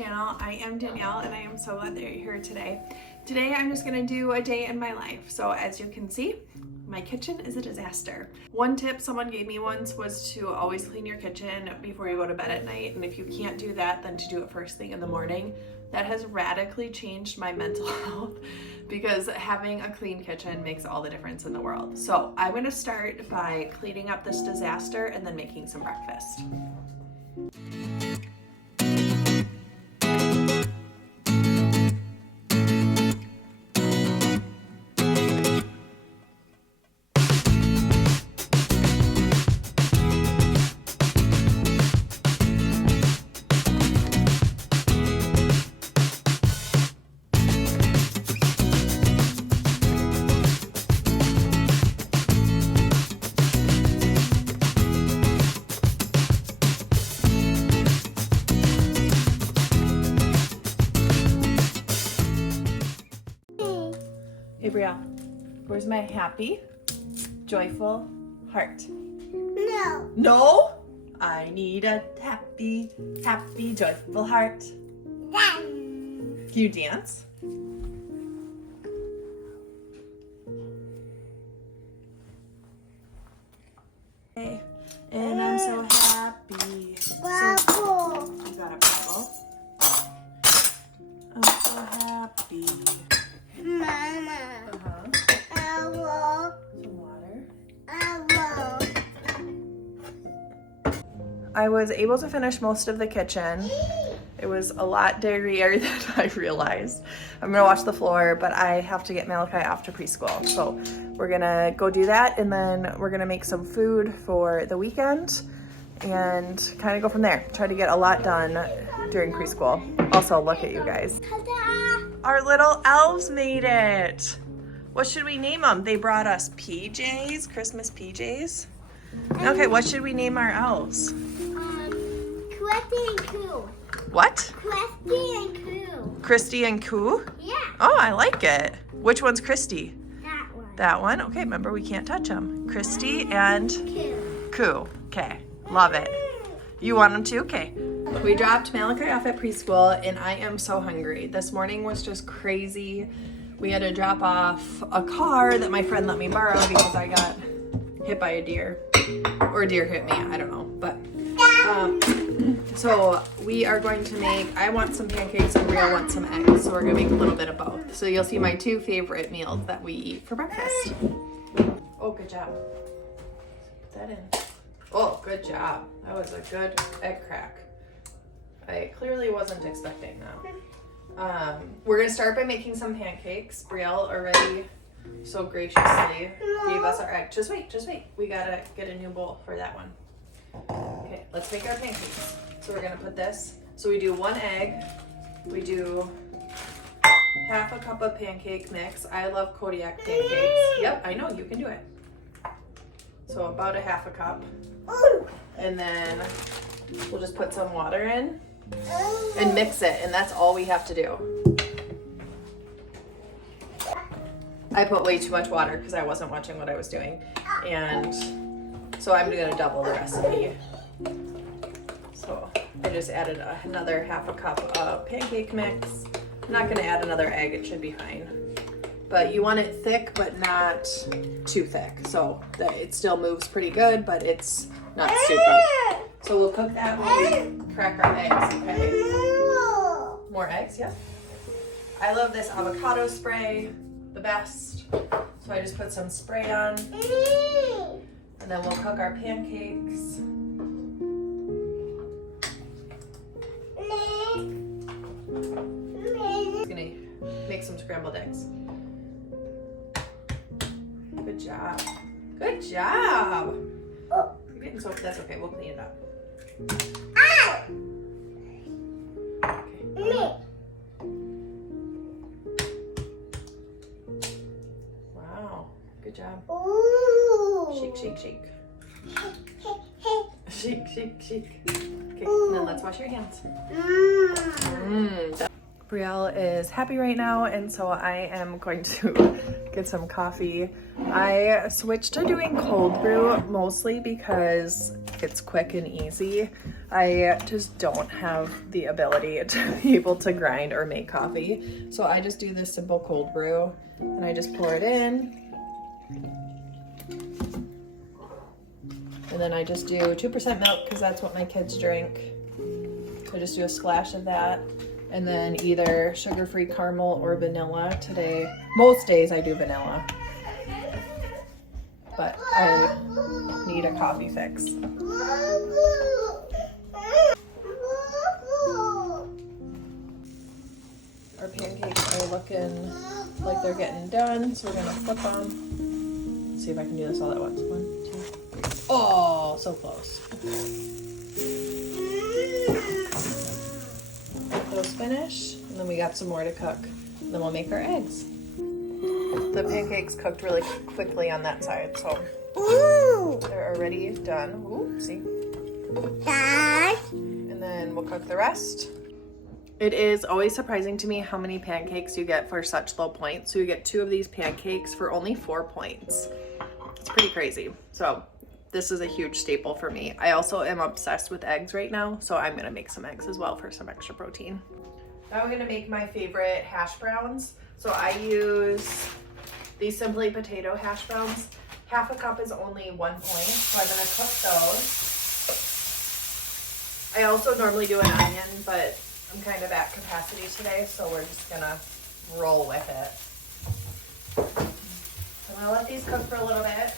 channel. I am Danielle and I am so glad that you're here today. Today I'm just gonna do a day in my life. So as you can see, my kitchen is a disaster. One tip someone gave me once was to always clean your kitchen before you go to bed at night, and if you can't do that, then to do it first thing in the morning. That has radically changed my mental health because having a clean kitchen makes all the difference in the world. So I'm gonna start by cleaning up this disaster and then making some breakfast. Hey Brielle, where's my happy, joyful heart? No. No? I need a happy, joyful heart. Can you dance? Okay. And I'm so happy. Bubble. You got a bubble? I'm so happy. Mama. Owl. Some water. Owl. I was able to finish most of the kitchen. It was a lot dirtier than I realized. I'm gonna wash the floor, but I have to get Malachi off to preschool. So we're gonna go do that, and then we're gonna make some food for the weekend and kind of go from there. Try to get a lot done during preschool. Also, look at you guys. Ta-da. Our little elves made it. What should we name them? They brought us PJs, Christmas PJs. Okay, what should we name our elves? Christy and Coo. What? Christy and Coo. Christy and Koo? Yeah. Oh, I like it. Which one's Christy? That one. That one? Okay, remember we can't touch them. Christy and Coo. Koo. Okay, love it. You want them too? Okay. We dropped Malachi off at preschool and I am so hungry. This morning was just crazy. We had to drop off a car that my friend let me borrow because I got hit by a deer. Or a deer hit me, I don't know. But so we are going to make, I want some pancakes and Brielle wants some eggs. So we're gonna make a little bit of both. So you'll see my two favorite meals that we eat for breakfast. Oh, good job. Put that in. Oh, good job. That was a good egg crack. I clearly wasn't expecting that. We're gonna start by making some pancakes. Brielle already so graciously gave us our egg. Just wait. We gotta get a new bowl for that one. Okay, let's make our pancakes. So we're gonna put this. So we do 1 egg. We do half a cup of pancake mix. I love Kodiak pancakes. Yep, I know, you can do it. So about a half a cup. And then we'll just put some water in and mix it, and that's all we have to do. I put way too much water because I wasn't watching what I was doing, and so I'm gonna double the recipe. So I just added another half a cup of pancake mix. I'm not gonna add another egg, it should be fine. But you want it thick, but not too thick, so that it still moves pretty good, but it's not soupy. So we'll cook that when we crack our eggs, okay? More eggs, yeah. I love this avocado spray, the best. So I just put some spray on, and then we'll cook our pancakes. I'm gonna make some scrambled eggs. Good job. Good job. You're getting soap. That's okay. We'll clean it up. Okay. Wow. Good job. Shake, shake, shake. Shake, shake, shake. Okay, and then let's wash your hands. Brielle is happy right now, and so I am going to get some coffee. I switched to doing cold brew mostly because it's quick and easy. I just don't have the ability to be able to grind or make coffee. So I just do this simple cold brew, and I just pour it in. And then I just do 2% milk because that's what my kids drink. So I just do a splash of that. And then either sugar-free caramel or vanilla. Today, most days I do vanilla. But I need a coffee fix. Our pancakes are looking like they're getting done, so we're gonna flip them. Let's see if I can do this all at once. 1, 2, 3. Oh, so close. Those finish, and then we got some more to cook. And then we'll make our eggs. The pancakes cooked really quickly on that side, so they're already done. Ooh, see? And then we'll cook the rest. It is always surprising to me how many pancakes you get for such low points. So you get 2 of these pancakes for only 4 points. It's pretty crazy. So this is a huge staple for me. I also am obsessed with eggs right now, so I'm gonna make some eggs as well for some extra protein. Now I'm gonna make my favorite hash browns. So I use these Simply Potato hash browns. Half a cup is only 1 point, so I'm gonna cook those. I also normally do an onion, but I'm kind of at capacity today, so we're just gonna roll with it. So I'm gonna let these cook for a little bit.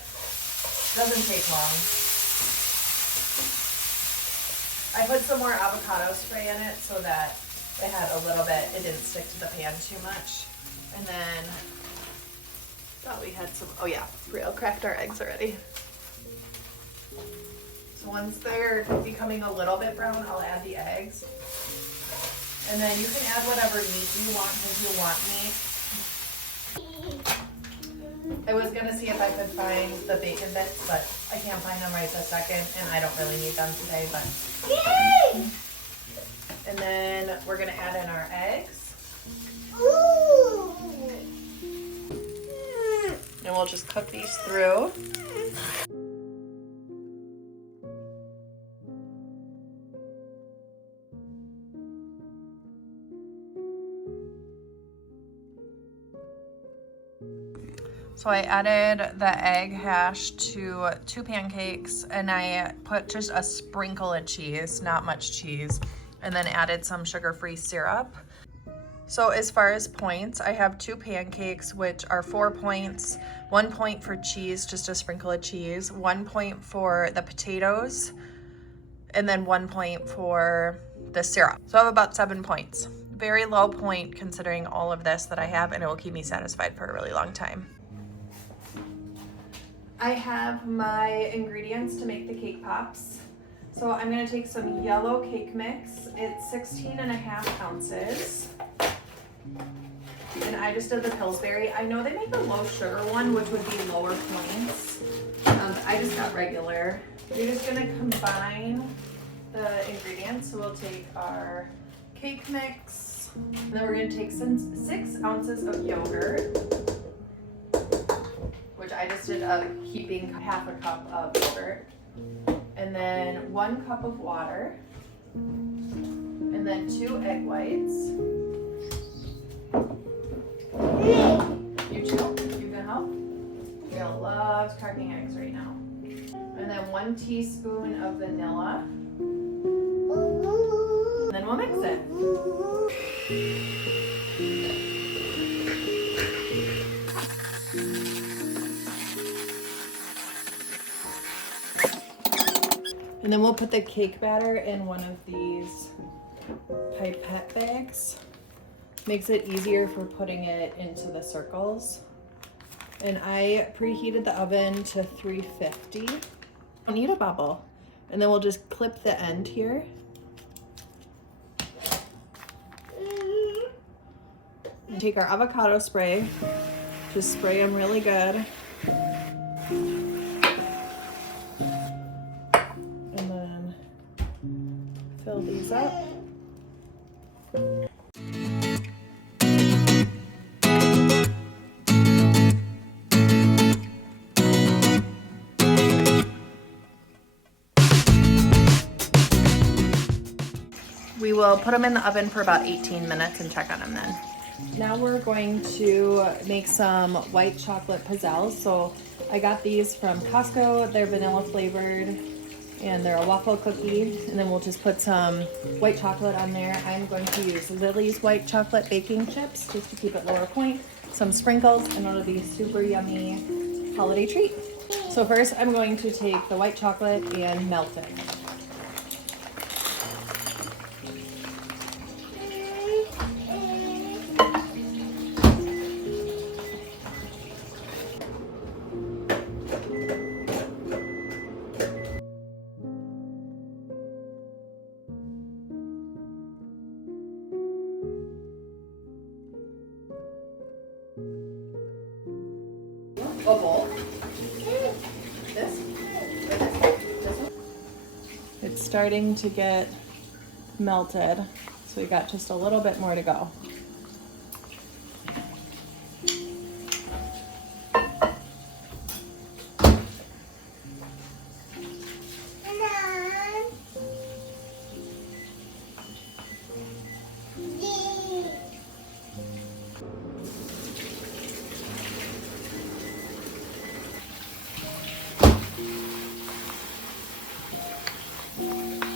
Doesn't take long. I put some more avocado spray in it so that it had a little bit, it didn't stick to the pan too much. And then, thought we had some, oh yeah, Brielle cracked our eggs already. So once they're becoming a little bit brown, I'll add the eggs. And then you can add whatever meat you want if you want meat. I was gonna see if I could find the bacon bits, but I can't find them right this second, and I don't really need them today, but. And then we're gonna add in our eggs. And we'll just cook these through. So I added the egg hash to 2 pancakes, and I put just a sprinkle of cheese, not much cheese, and then added some sugar-free syrup. So as far as points, I have 2 pancakes, which are 4 points, 1 point for cheese, just a sprinkle of cheese, 1 point for the potatoes, and then 1 point for the syrup. So I have about 7 points. Very low point considering all of this that I have, and it will keep me satisfied for a really long time. I have my ingredients to make the cake pops. So I'm gonna take some yellow cake mix. It's 16.5 ounces. And I just did the Pillsbury. I know they make a low sugar one, which would be lower points. I just got regular. You're just gonna combine the ingredients. So we'll take our cake mix, and then we're gonna take 6 ounces of yogurt, which I just did a heaping half a cup of yogurt, and then 1 cup of water, and then 2 egg whites. You too? You gonna help? Brielle loves cracking eggs right now. And then 1 teaspoon of vanilla. And then we'll mix it. And then we'll put the cake batter in one of these pipette bags. Makes it easier for putting it into the circles. And I preheated the oven to 350. Don't need a bubble. And then we'll just clip the end here. And take our avocado spray. Just spray them really good. And then fill these up. we will put them in the oven for about 18 minutes and check on them then. Now we're going to make some white chocolate pizzelles. So I got these from Costco. They're vanilla flavored and they're a waffle cookie. And then we'll just put some white chocolate on there. I'm going to use Lily's white chocolate baking chips just to keep it lower point, some sprinkles, and it'll be a super yummy holiday treat. So first I'm going to take the white chocolate and melt it. A bowl. This? It's starting to get melted, so we got just a little bit more to go.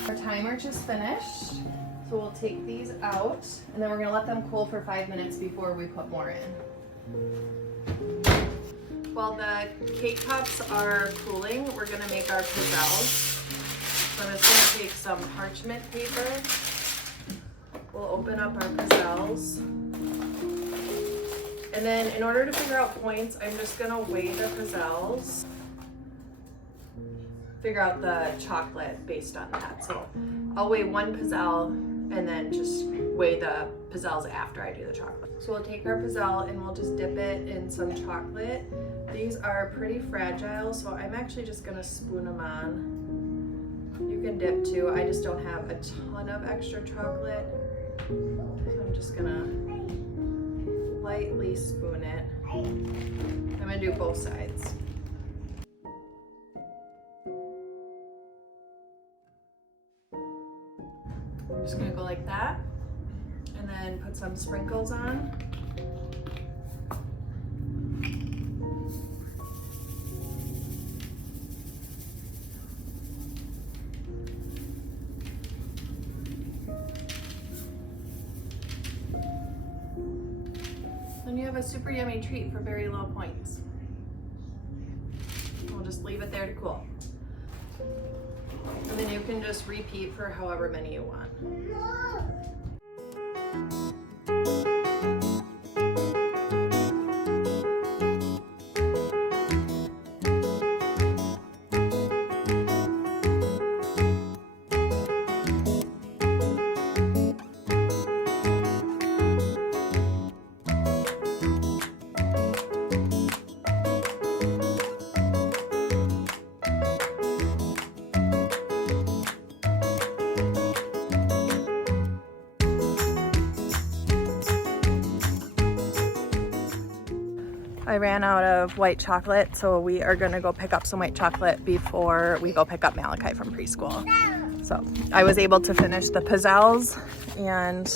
Our timer just finished, so we'll take these out and then we're gonna let them cool for 5 minutes before we put more in. While the cake cups are cooling, we're gonna make our pizzelles. So I'm just gonna take some parchment paper. We'll open up our pizzelles. And then in order to figure out points, I'm just gonna weigh the pizzelles. Figure out the chocolate based on that. So I'll weigh one pizzelle and then just weigh the pizzelles after I do the chocolate. So we'll take our pizzelle and we'll just dip it in some chocolate. These are pretty fragile, so I'm actually just gonna spoon them on. You can dip too. I just don't have a ton of extra chocolate, so I'm just gonna lightly spoon it. I'm gonna do both sides. I'm just gonna go like that and then put some sprinkles on. Then you have a super yummy treat for very low points. We'll just leave it there to cool. And then you can just repeat for however many you want. I ran out of white chocolate, so we are gonna go pick up some white chocolate before we go pick up Malachi from preschool. So I was able to finish the pizzelles and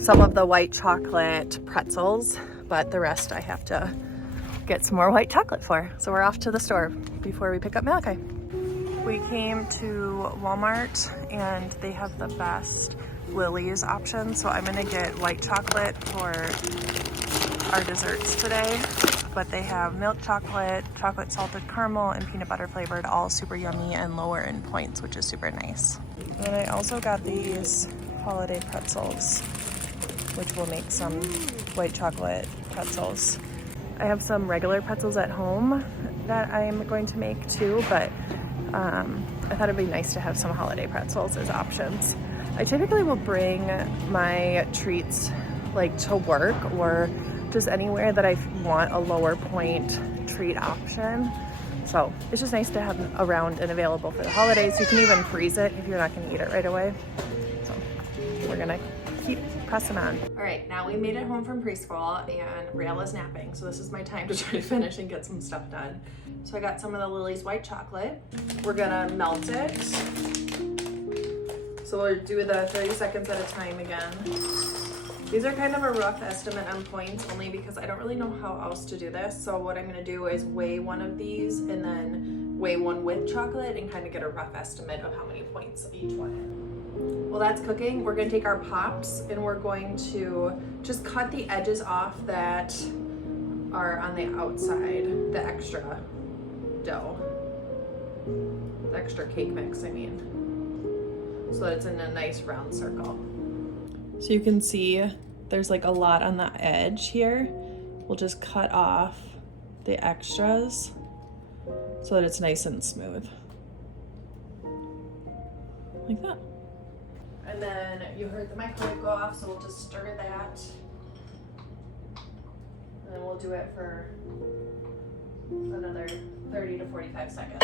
some of the white chocolate pretzels, but the rest I have to get some more white chocolate for. So we're off to the store before we pick up Malachi. We came to Walmart and they have the best Lily's option, so I'm gonna get white chocolate for our desserts today, but they have milk chocolate, chocolate salted caramel, and peanut butter flavored, all super yummy and lower in points, which is super nice. And then I also got these holiday pretzels, which will make some white chocolate pretzels. I have some regular pretzels at home that I'm going to make too, but I thought it'd be nice to have some holiday pretzels as options. I typically will bring my treats like to work or just anywhere that I want a lower point treat option. So it's just nice to have around and available for the holidays. You can even freeze it if you're not gonna eat it right away. So we're gonna keep pressing on. All right, now we made it home from preschool and Rael is napping. So this is my time to try to finish and get some stuff done. So I got some of the Lily's white chocolate. We're gonna melt it. So we'll do the 30 seconds at a time again. These are kind of a rough estimate on points only because I don't really know how else to do this. So what I'm gonna do is weigh one of these and then weigh one with chocolate and kind of get a rough estimate of how many points each one is. While that's cooking, we're gonna take our Pops and we're going to just cut the edges off that are on the outside, the extra dough, the extra cake mix, I mean, so that it's in a nice round circle. So you can see there's like a lot on the edge here. We'll just cut off the extras so that it's nice and smooth. Like that. And then you heard the microwave go off, so we'll just stir that. And then we'll do it for another 30 to 45 seconds.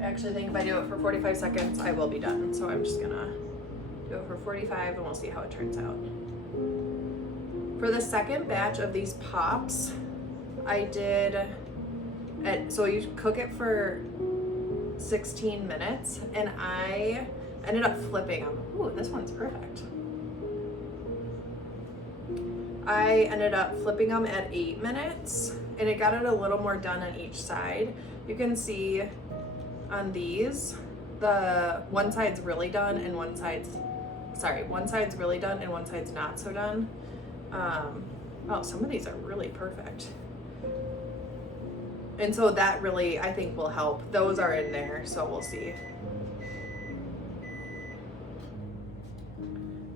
I actually think if I do it for 45 seconds, I will be done. So I'm just gonna do it for 45 and we'll see how it turns out. For the second batch of these Pops, I did, so you cook it for 16 minutes and I ended up flipping them. Ooh, this one's perfect. I ended up flipping them at 8 minutes and it got it a little more done on each side. You can see on these, the one side's really done and one side's really done and one side's not so done. Oh, some of these are really perfect. And so that really, I think, will help. Those are in there, so we'll see.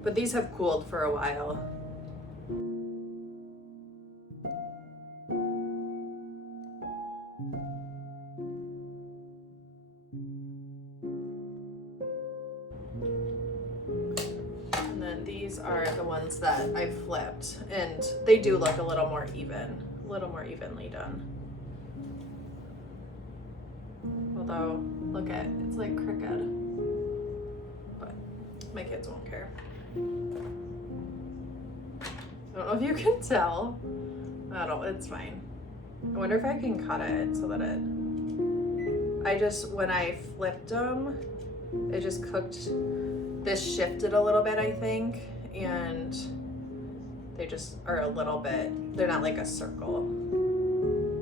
But these have cooled for a while. And then these are the ones that I flipped, and they do look a little more evenly done. Although, look at, it's like crooked, but my kids won't care. I don't know if you can tell. I don't, it's fine. I wonder if I can cut it so that when I flipped them, it just cooked, this shifted a little bit, I think, and they just are a little bit, they're not like a circle.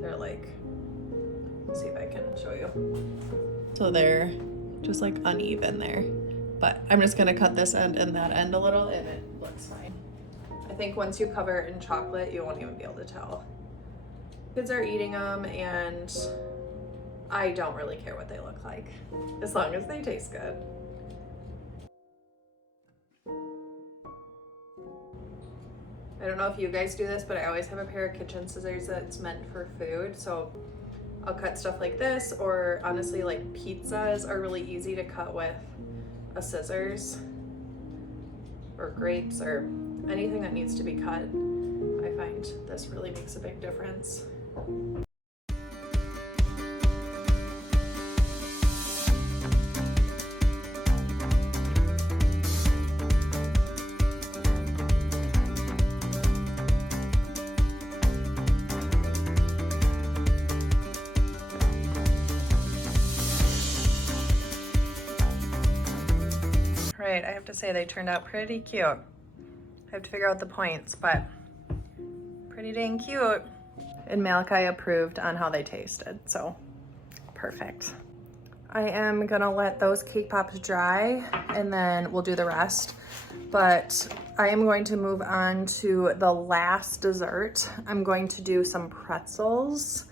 They're like, let's see if I can show you. So they're just like uneven there, but I'm just gonna cut this end and that end a little and it looks fine. I think once you cover it in chocolate, you won't even be able to tell. Kids are eating them and I don't really care what they look like, as long as they taste good. I don't know if you guys do this, but I always have a pair of kitchen scissors that's meant for food. So I'll cut stuff like this, or honestly, like pizzas are really easy to cut with a scissors, or grapes, or anything that needs to be cut. I find this really makes a big difference. Right, I have to say they turned out pretty cute. I have to figure out the points, but pretty dang cute. And Malachi approved on how they tasted, so perfect. I am gonna let those cake pops dry and then we'll do the rest. But I am going to move on to the last dessert. I'm going to do some pretzels.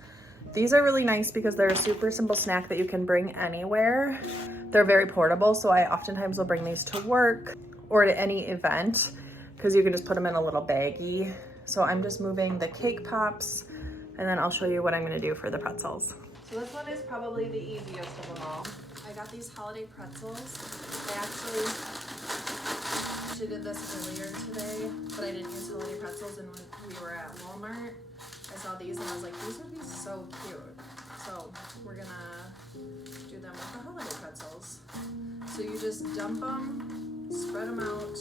These are really nice because they're a super simple snack that you can bring anywhere. They're very portable, so I oftentimes will bring these to work or to any event because you can just put them in a little baggie. So I'm just moving the cake pops and then I'll show you what I'm gonna do for the pretzels. So this one is probably the easiest of them all. I got these holiday pretzels. I actually did this earlier today, but I didn't use holiday pretzels, and when we were at Walmart, I saw these and I was like, these would be so cute. So we're gonna do them with the holiday pretzels. So you just dump them, spread them out.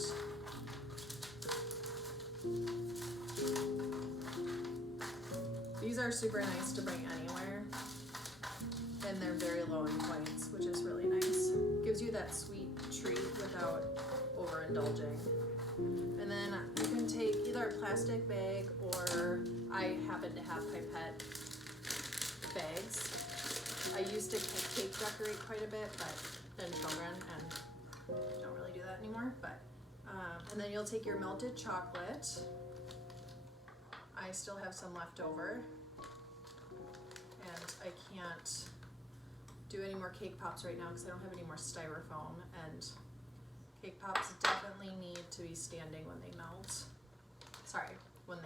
These are super nice to bring anywhere. and they're very low in points, which is really nice. Gives you that sweet treat without overindulging. And then you can take either a plastic bag, or I happen to have pipette bags. I used to cake decorate quite a bit, but then children, and don't really do that anymore. But and then you'll take your melted chocolate. I still have some left over, and I can't do any more cake pops right now because I don't have any more styrofoam, and cake pops definitely need to be standing when they melt. Sorry, when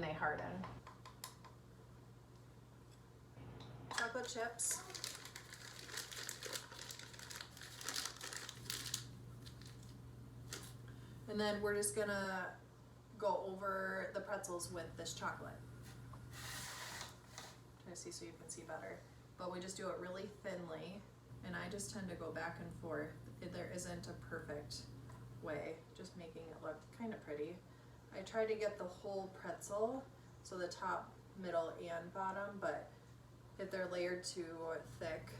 they harden. Chocolate chips. And then we're just gonna go over the pretzels with this chocolate. Try to see so you can see better. But we just do it really thinly, and I just tend to go back and forth. There isn't a perfect way, just making it look kind of pretty. I try to get the whole pretzel, so the top, middle, and bottom, but if they're layered too thick,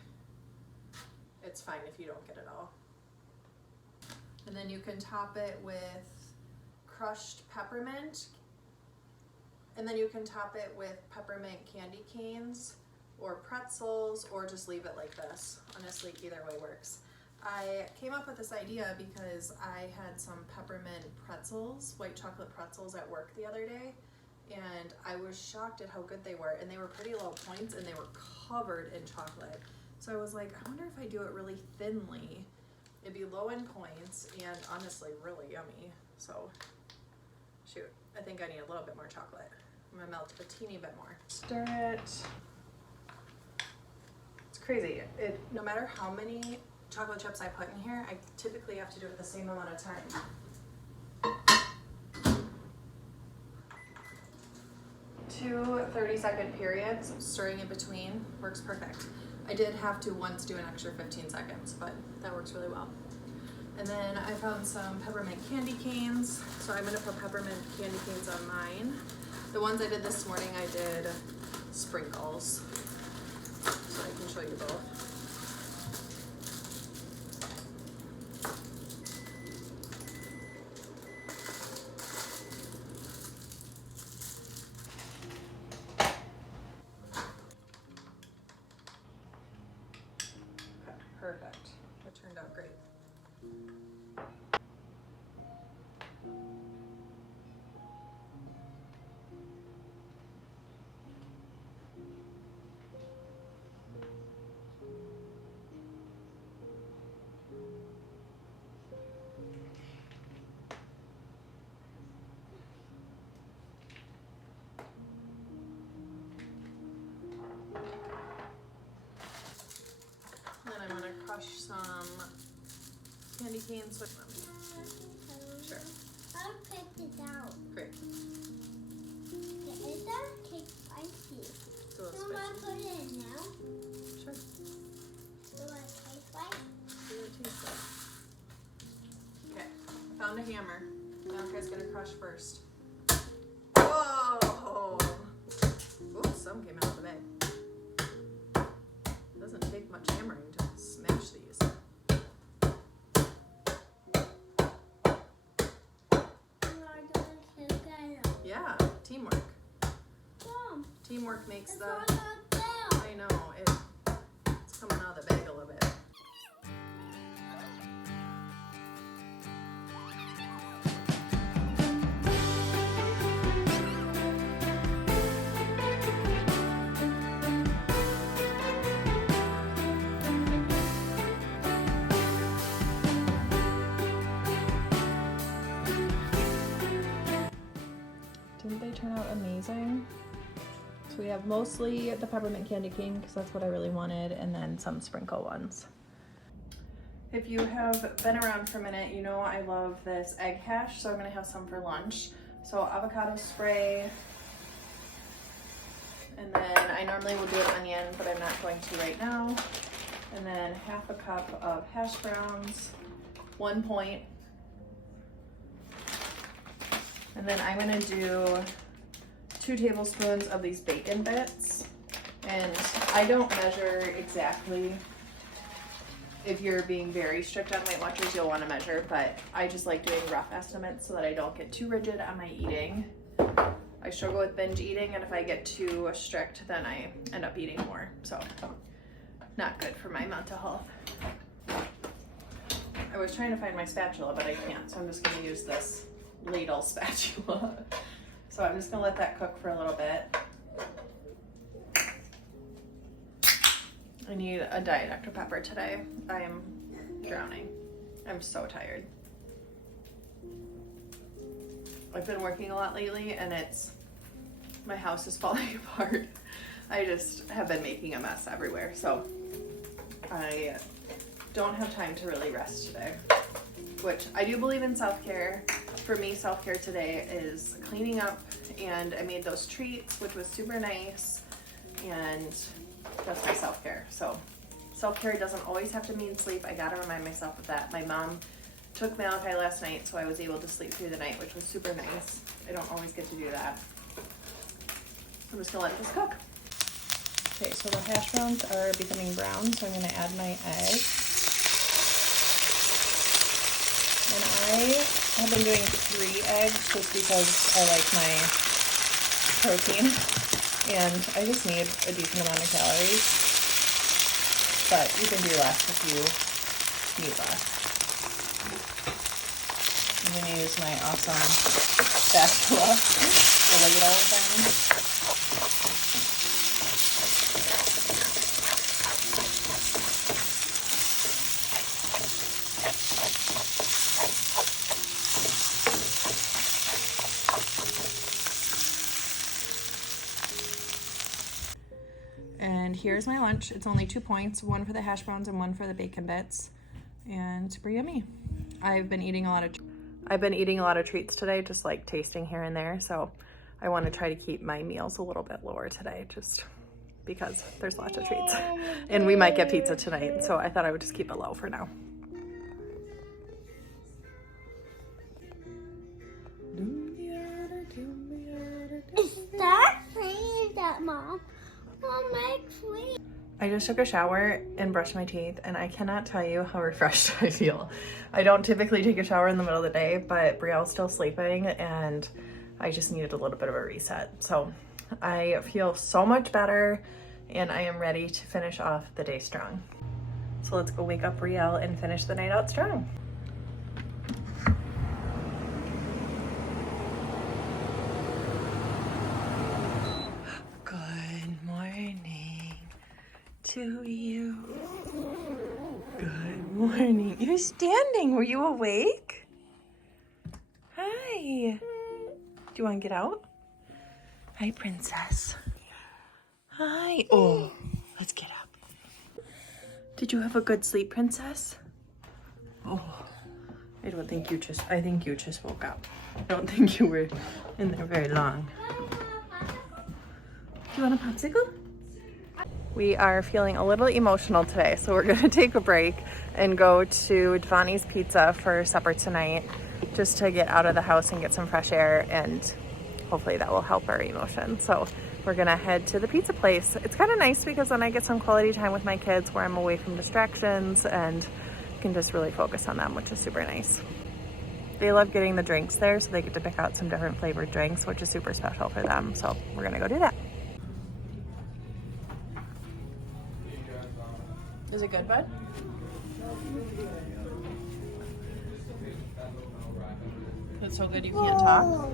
it's fine if you don't get it all. And then you can top it with crushed peppermint, and then you can top it with peppermint candy canes or pretzels, or just leave it like this. Honestly, either way works. I came up with this idea because I had some peppermint pretzels, white chocolate pretzels at work the other day, and I was shocked at how good they were, and they were pretty low points and they were covered in chocolate. So I was like, I wonder if I do it really thinly, it'd be low in points and honestly really yummy. So shoot, I think I need a little bit more chocolate. I'm gonna melt a teeny bit more. Stir it. It's crazy. No matter how many chocolate chips I put in here, I typically have to do it the same amount of time. 2 30-second periods, stirring in between works perfect. I did have to once do an extra 15 seconds, but that works really well. And then I found some peppermint candy canes, so I'm gonna put peppermint candy canes on mine. The ones I did this morning, I did sprinkles, so I can show you both. Perfect. It turned out great. Then I'm gonna crush some candy canes with them. Sure. I'll pick it out. Great. Is that cake spicy? It's a little So I spicy. put it in now. Sure. Do I taste like? See what it tastes like. Okay, I found a hammer. Now Bianca's gonna crush first. Whoa! Ooh, some came out of the bag. Doesn't take much hammering to smash these. Yeah, teamwork. Mom, Teamwork makes it's the. on the bell. I know it's coming out of the bag a little bit. Didn't they turn out amazing? So we have mostly the peppermint candy cane because that's what I really wanted, and then some sprinkle ones. If you have been around for a minute, you know I love this egg hash, so I'm gonna have some for lunch. So avocado spray, and then I normally will do an onion, but I'm not going to right now. And then half a cup of hash browns, 1 point. And then I'm gonna do 2 tablespoons of these bacon bits. And I don't measure exactly. If you're being very strict on Weight Watchers, you'll want to measure, but I just like doing rough estimates so that I don't get too rigid on my eating. I struggle with binge eating, and if I get too strict, then I end up eating more. So not good for my mental health. I was trying to find my spatula, but I can't, so I'm just going to use this ladle spatula. So I'm just going to let that cook for a little bit. I need a Diet Dr. Pepper today. I am drowning. I'm so tired. I've been working a lot lately, and my house is falling apart. I just have been making a mess everywhere, so I don't have time to really rest today, which I do believe in self-care. For me, self-care today is cleaning up, and I made those treats, which was super nice, and that's my self-care. So self-care doesn't always have to mean sleep. I gotta remind myself of that. My mom took Malachi last night, so I was able to sleep through the night, which was super nice. I don't always get to do that. I'm just gonna let this cook. Okay, so the hash browns are becoming brown, so I'm gonna add my egg. And I have been doing 3 eggs just because I like my protein. And I just need a decent amount of calories. But you can do less if you need less. I'm going to use my awesome spatula, the ladle thing. And here's my lunch. It's only 2 points, 1 for the hash browns and 1 for the bacon bits. And super yummy. I've been eating a lot of treats today, just like tasting here and there. So I want to try to keep my meals a little bit lower today, just because there's lots of treats. And we might get pizza tonight, so I thought I would just keep it low for now. Start saying that, Mom. Mom, make sweet. I just took a shower and brushed my teeth, and I cannot tell you how refreshed I feel. I don't typically take a shower in the middle of the day, but Brielle's still sleeping, and I just needed a little bit of a reset. So I feel so much better, and I am ready to finish off the day strong. So let's go wake up Brielle and finish the night out strong. Good morning to you. Good morning. You're standing. Were you awake? Hi. Do you want to get out? Hi, princess. Hi. Oh, let's get up. Did you have a good sleep, princess? Oh, I think you just woke up. I don't think you were in there very long. Do you want a popsicle? We are feeling a little emotional today, so we're gonna take a break and go to Devani's Pizza for supper tonight, just to get out of the house and get some fresh air, and hopefully that will help our emotions. So we're gonna head to the pizza place. It's kind of nice because then I get some quality time with my kids where I'm away from distractions and can just really focus on them, which is super nice. They love getting the drinks there, so they get to pick out some different flavored drinks, which is super special for them. So we're gonna go do that. Is it good, bud? It's so good you can't talk.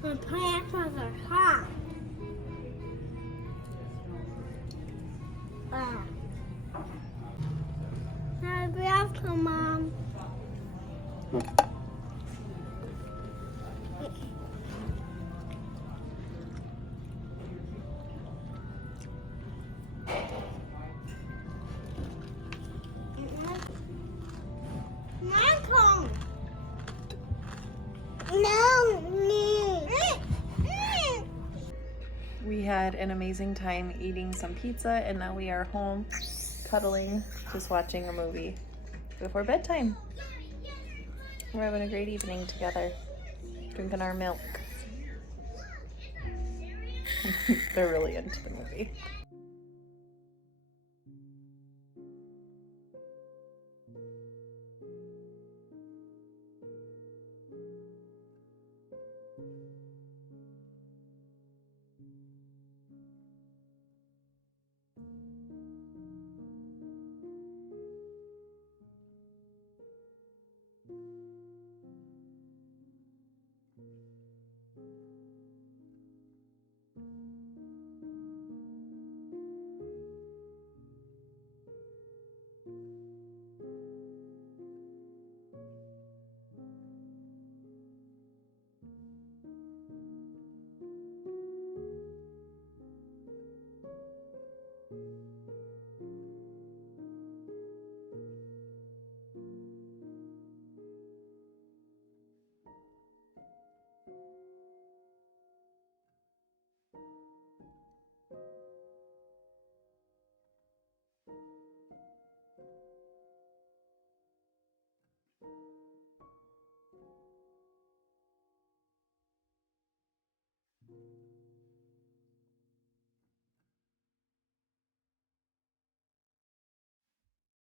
The pineapples are hot. Now be after, Mom. We had an amazing time eating some pizza, and now we are home cuddling, just watching a movie. before bedtime. We're having a great evening together, drinking our milk. They're really into the movie.